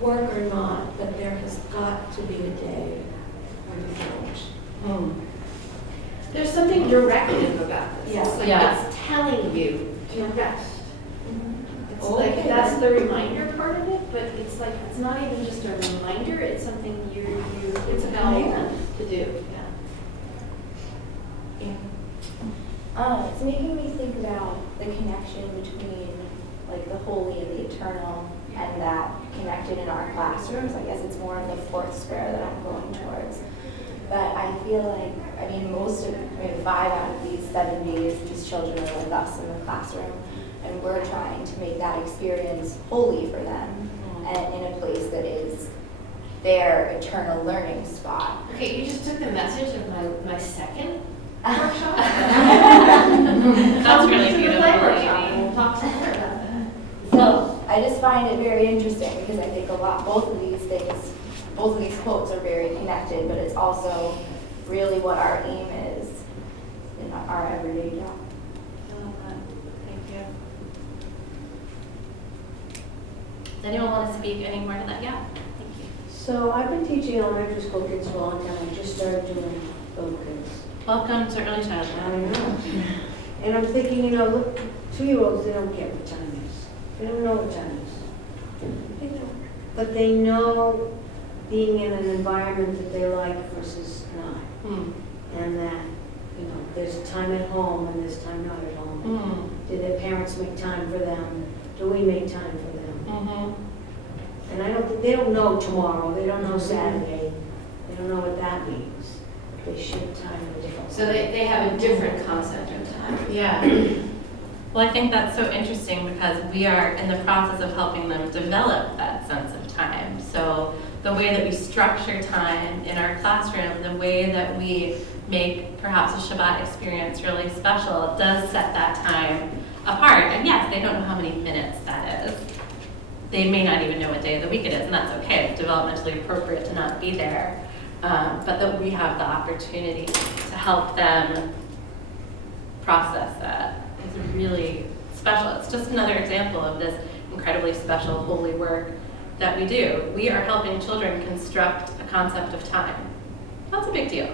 work or not, but there has got to be a day when you don't. There's something directive about this. Yeah. It's like Yeah. it's telling you to rest. It's like Okay. that's the reminder part of it, but it's like it's not even just a reminder. It's something it's a command to do. It's making me think about the connection between like the holy and the eternal, and that connected in our classrooms. I guess it's more of the fourth square that I'm going towards. But I feel like, 5 out of these 7 days, these children are with us in the classroom, and we're trying to make that experience holy for them, and in a place that is their eternal learning spot. Okay, you just took the message of my second workshop. That's really To the beautiful, play workshop, Amy. and we'll talk some more about that. So I just find it very interesting because I think both of these quotes are very connected, but it's also really what our aim is in our everyday job. I love that. Thank you. Does anyone want to speak any more to that? Yeah, thank you. So I've been teaching elementary school kids for a long time. I just started doing little kids. Welcome to Early I Childhood. know. And I'm thinking, look, 2-year-olds, they don't care what time it is. They don't know what time it is. But they know being in an environment that they like versus not. And that, there's time at home and there's time not at home. Do their parents make time for them? Do we make time for them? And they don't know tomorrow. They don't know Saturday. They don't know what that means. They should time in a different So they have a different concept of time. Yeah. Well, I think that's so interesting because we are in the process of helping them develop that sense of time. So the way that we structure time in our classroom, the way that we make perhaps a Shabbat experience really special does set that time apart. And yes, they don't know how many minutes that is. They may not even know what day of the week it is, and that's okay. It's developmentally appropriate to not be there. But that we have the opportunity to help them process that is really special. It's just another example of this incredibly special holy work that we do. We are helping children construct a concept of time. That's a big deal,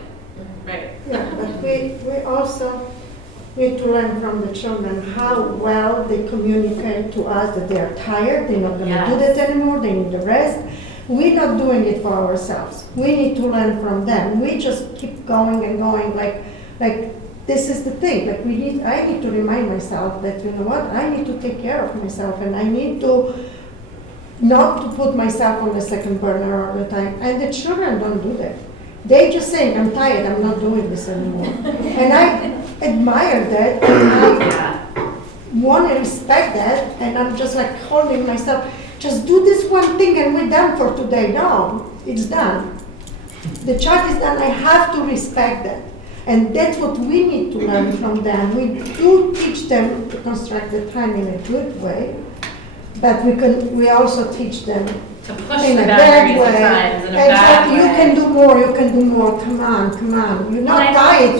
right? Yeah, but we also need to learn from the children how well they communicate to us that they are tired, they're not going to do that anymore, they need the rest. We're not doing it for ourselves. We need to learn from them. We just keep going and going like this is the thing. I need to remind myself that, you know what, I need to take care of myself and I need to not to put myself on the second burner all the time. And the children don't do that. They just saying, I'm tired, I'm not doing this anymore. And I admire that, and I want to respect that, and I'm just like holding myself, just do this one thing and we're done for today. No, it's done. The child is done, I have to respect that. And that's what we need to learn from them. We do teach them to construct the time in a good way, but we also teach them To push in the a bad boundaries of way. times in a bad way. You can do more, come on. You're not tired,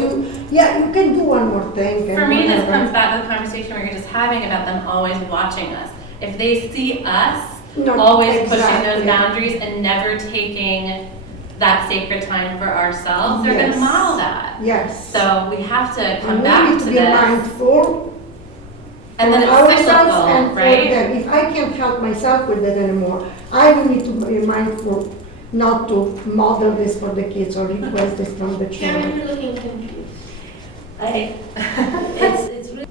you can do one more thing. and For me, this whatever. comes back to the conversation we were just having about them always watching us. If they see us No, always pushing exactly. those boundaries and never taking that sacred time for ourselves, they're going to Yes. model that. Yes. So we have to come And we back need to to be this. mindful And then for it's ourselves cyclical, and for right? them. If I can't help myself with that anymore, I will need to be mindful not to model this for the kids or request this from the Karen, children. you're looking confused. It's really.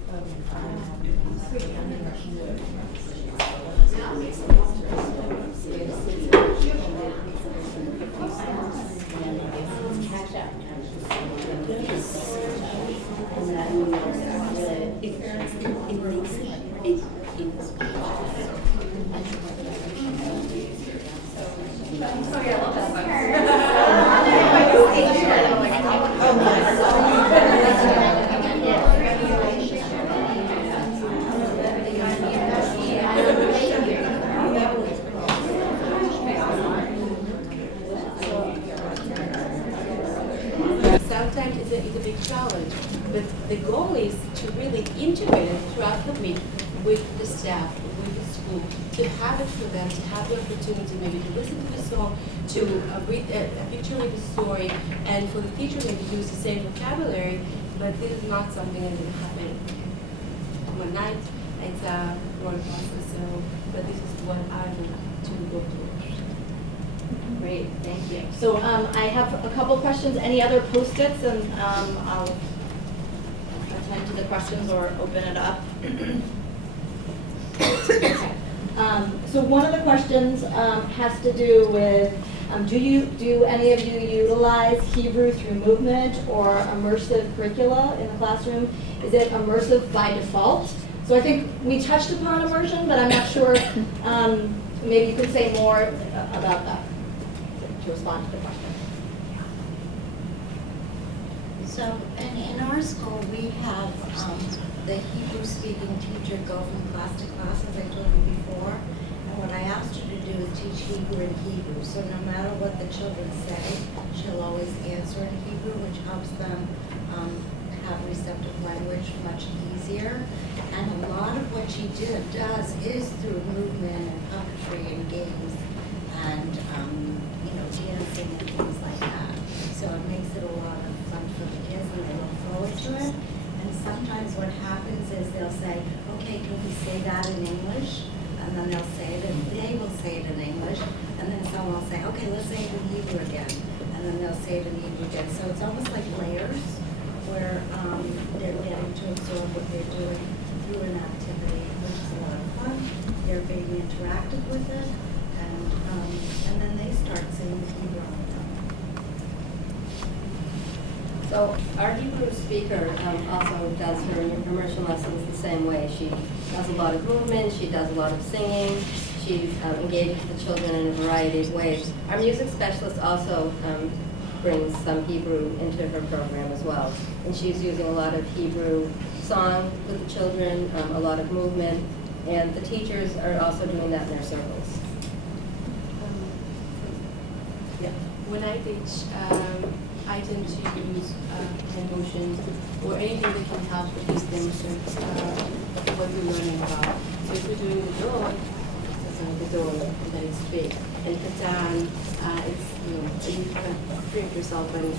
Sometimes it's a big challenge, but the goal is to really integrate it throughout the week with the staff, with the school, to have it for them, to have the opportunity maybe to listen to the song, to read a picture with the story, and for the teacher maybe to use the same vocabulary, but this is not something that will happen one night. It's a work process, so, but this is what I want to go towards. Great, thank you. So I have a couple questions. Any other post-its? And I'll attend to the questions or open it up. Okay. So one of the questions has to do with, do any of you utilize Hebrew through movement or immersive curricula in the classroom? Is it immersive by default? So I think we touched upon immersion, but I'm not sure. Maybe you could say more about that to respond to the question. So, in our school, we have the Hebrew-speaking teacher go from class to class, as I told you before. And what I asked her to do is teach Hebrew in Hebrew. So no matter what the children say, she'll always answer in Hebrew, which helps them have receptive language much easier. And a lot of what she does is through movement and puppetry and games and dancing and things like that. So it makes it a lot of fun for the kids and they look forward to it. And sometimes what happens is they'll say, okay, can we say that in English? And then they'll say it, and they will say it in English. And then someone will say, okay, let's say it in Hebrew again. And then they'll say it in Hebrew again. So it's almost like layers where they're getting to absorb what they're doing through an activity, which is a lot of fun. They're being interactive with it. And then they start saying the Hebrew on their own. So our Hebrew speaker also does her immersion lessons the same way. She does a lot of movement, she does a lot of singing, she engages the children in a variety of ways. Our music specialist also brings some Hebrew into her program as well. And she's using a lot of Hebrew song with the children, a lot of movement, and the teachers are also doing that in their circles. When I teach, I tend to use hand motions or anything that can help with these demonstrate what we're learning about. So if we're doing the door, the door that is big, and katan, it's you kind of drink yourself and